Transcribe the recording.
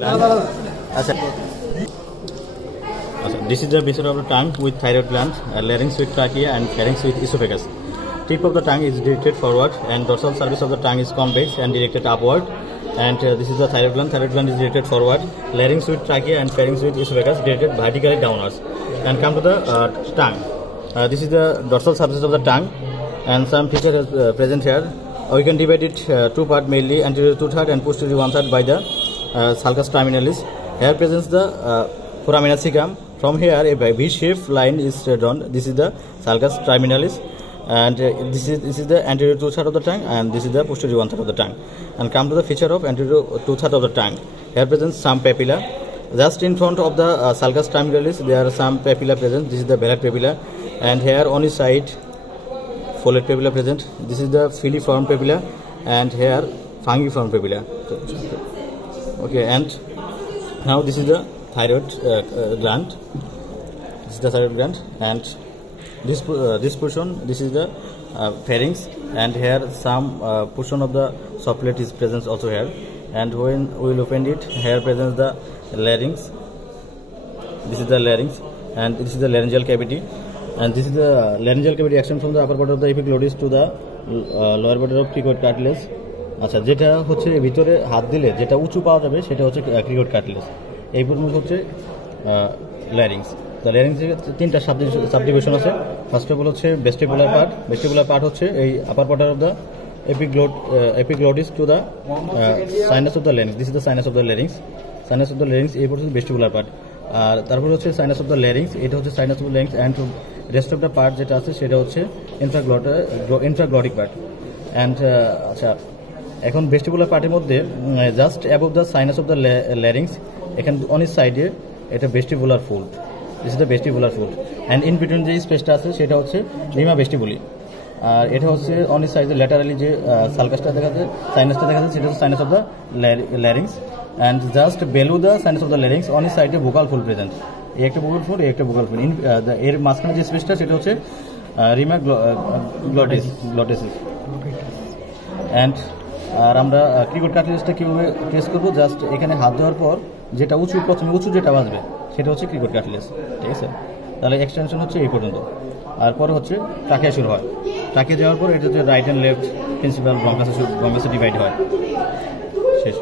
This is the base of the tongue with thyroid gland, larynx with trachea, and pharynx with esophagus. Tip of the tongue is directed forward, and dorsal surface of the tongue is convex and directed upward. And this is the thyroid gland. Thyroid gland is directed forward. Larynx with trachea and pharynx with esophagus directed vertically downwards. And come to the tongue. This is the dorsal surface of the tongue, and some feature is present here. We can divide it two parts mainly, anterior 2/3 and posterior 1/3 by the sulcus terminalis. Here presents the foramina cecum. From here a V-shaped line is drawn. This is the sulcus terminalis, and this is the anterior 2/3 of the tongue, and this is the posterior 1/3 of the tongue. And come to the feature of anterior 2/3 of the tongue. Here presents some papilla. Just in front of the sulcus terminalis there are some papilla present. This is the velar papilla, and here on his side follate papilla present. This is the filiform papilla, and here fungiform papilla. Okay, and now this is the thyroid gland. This is the thyroid gland, and this portion, this is the pharynx, and here some portion of the soft plate is present also here. And when we will open it, here presents the larynx. This is the larynx, and this is the laryngeal cavity, and this is the laryngeal cavity extend from the upper part of the epiglottis to the lower part of cricoid cartilage. আচ্ছা, যেটা হচ্ছে ভিতরে হাত দিলে যেটা উঁচু পাওয়া যাবে সেটা হচ্ছে ক্রিকোড কার্টিলেজ। এই পর্যন্ত হচ্ছে ল্যারিংস। তো ল্যারিংসের তিনটা সাবডিভিশন আছে। ফার্স্ট অফ অল হচ্ছে ভেস্টিবুলার পার্ট। ভেস্টিবুলার পার্ট হচ্ছে এই আপার part of the epiglottis to the sinus of the larynx. This is the sinus of the larynx. Sinus of the larynx এই পর্যন্ত ভেস্টিবুলার পার্ট। আর তারপর হচ্ছে sinus of the larynx, এটা হচ্ছে sinus of the larynx, and rest of the part যেটা আছে সেটা হচ্ছে ইন্ট্রাগ্লটিক পার্ট। অ্যান্ড আচ্ছা, এখন ভেস্টিবুলার পার্টের মধ্যে just above the sinus of the larynx, এখানে অন ইচ সাইডে এটা vestibular fold. This is the vestibular fold, and in between যে স্পেসটা আছে সেটা হচ্ছে রিমা ভেস্টিবুলি। আর এটা হচ্ছে অন ইচ সাইডে ল্যাটারালি যে সালকাসটা দেখা যায়, সাইনাসটা দেখা যায়, সেটা হচ্ছে sinus of the larynx. And just below the sinus of the larynx on each সাইডে ভোকাল ফোল্ড প্রেজেন্ট। এই একটা ভোকাল ফোল্ড, এই একটা ভোকাল ফোল্ড। এর মাঝখানে যে স্পেসটা সেটা হচ্ছে রিমা গ্লটিস। অ্যান্ড আর আমরা ক্রিকোড কার্টিলেজটা কীভাবে টেস্ট করবো, জাস্ট এখানে হাত দেওয়ার পর যেটা প্রথমে উঁচু যেটা বাজবে সেটা হচ্ছে ক্রিকোড কার্টিলেজ, ঠিক আছে? তাহলে এক্সটেনশন হচ্ছে এই পর্যন্ত, আর পরে হচ্ছে ট্রাকিয়া শুরু হয়। ট্রাকিয়া যাওয়ার পর এটা হচ্ছে রাইট অ্যান্ড লেফট প্রিন্সিপাল ব্রঙ্কাসে ডিভাইড হয়। শেষ।